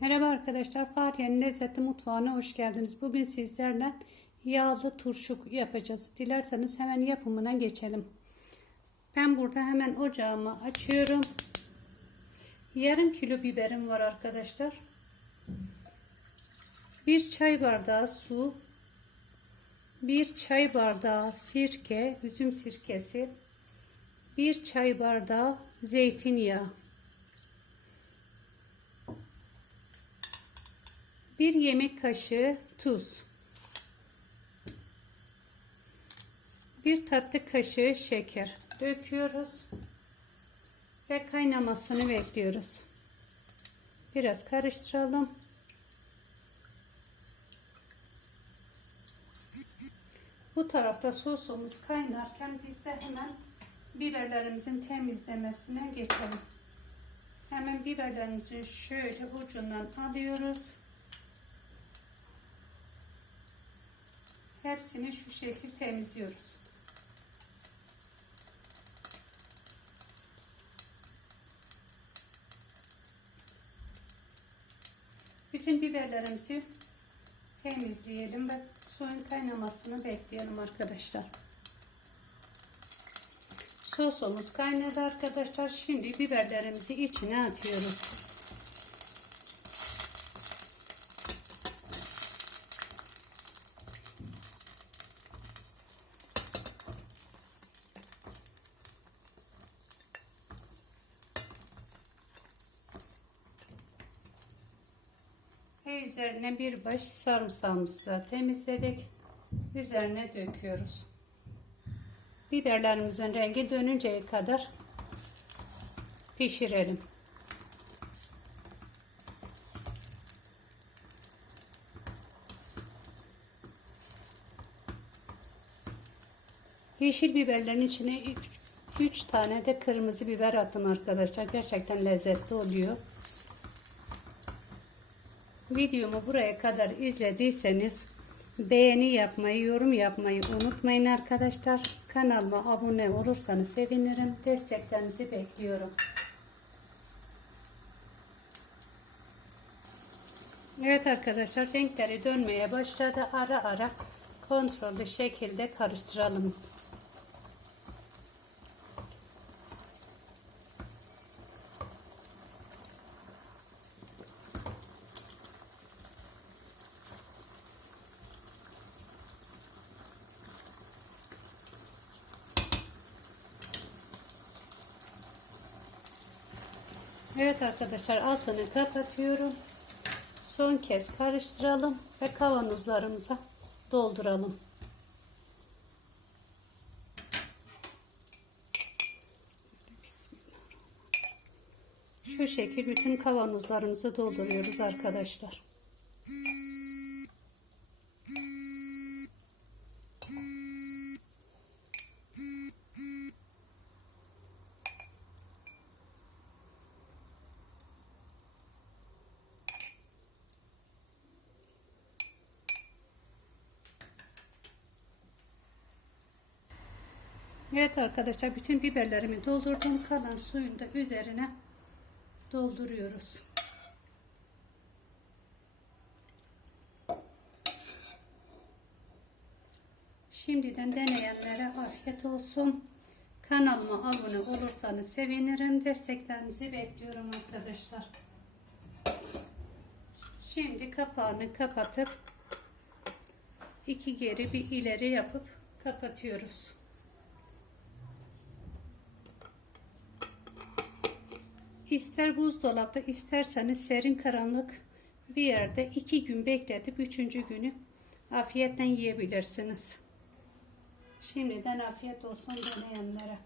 Merhaba arkadaşlar, Fahriye'nin lezzetli mutfağına hoş geldiniz. Bugün sizlerle yağlı turşu yapacağız. Dilerseniz hemen yapımına geçelim. Ben burada hemen ocağımı açıyorum. Yarım kilo biberim var arkadaşlar. Bir çay bardağı su, bir çay bardağı sirke, üzüm sirkesi, bir çay bardağı zeytinyağı. Bir yemek kaşığı tuz. Bir tatlı kaşığı şeker döküyoruz. Ve kaynamasını bekliyoruz. Biraz karıştıralım. Bu tarafta sosumuz kaynarken biz de hemen biberlerimizin temizlemesine geçelim. Hemen biberlerimizi şöyle ucundan alıyoruz. Hepsini şu şekil temizliyoruz. Bütün biberlerimizi temizleyelim ve suyun kaynamasını bekleyelim arkadaşlar. Sosumuz kaynadı arkadaşlar. Şimdi biberlerimizi içine atıyoruz. Üzerine bir baş sarımsağımızı da temizledik. Üzerine döküyoruz. Biberlerimizin rengi dönünceye kadar pişirelim. Yeşil biberlerin içine 3 tane de kırmızı biber attım arkadaşlar. Gerçekten lezzetli oluyor. Videomu buraya kadar izlediyseniz beğeni yapmayı, yorum yapmayı unutmayın arkadaşlar. Kanalıma abone olursanız sevinirim. Desteklerinizi bekliyorum. Evet arkadaşlar renkleri dönmeye başladı. Ara ara kontrollü şekilde karıştıralım. Evet arkadaşlar altını kapatıyorum. Son kez karıştıralım ve kavanozlarımıza dolduralım. Şu şekil bütün kavanozlarımızı dolduruyoruz arkadaşlar. Evet arkadaşlar bütün biberlerimi doldurdum. Kalan suyunu da üzerine dolduruyoruz. Şimdiden deneyenlere afiyet olsun. Kanalıma abone olursanız sevinirim. Desteklerinizi bekliyorum arkadaşlar. Şimdi kapağını kapatıp iki geri bir ileri yapıp kapatıyoruz. İster buzdolapta isterseniz serin karanlık bir yerde iki gün bekletip üçüncü günü afiyetten yiyebilirsiniz. Şimdiden afiyet olsun deneyenlere.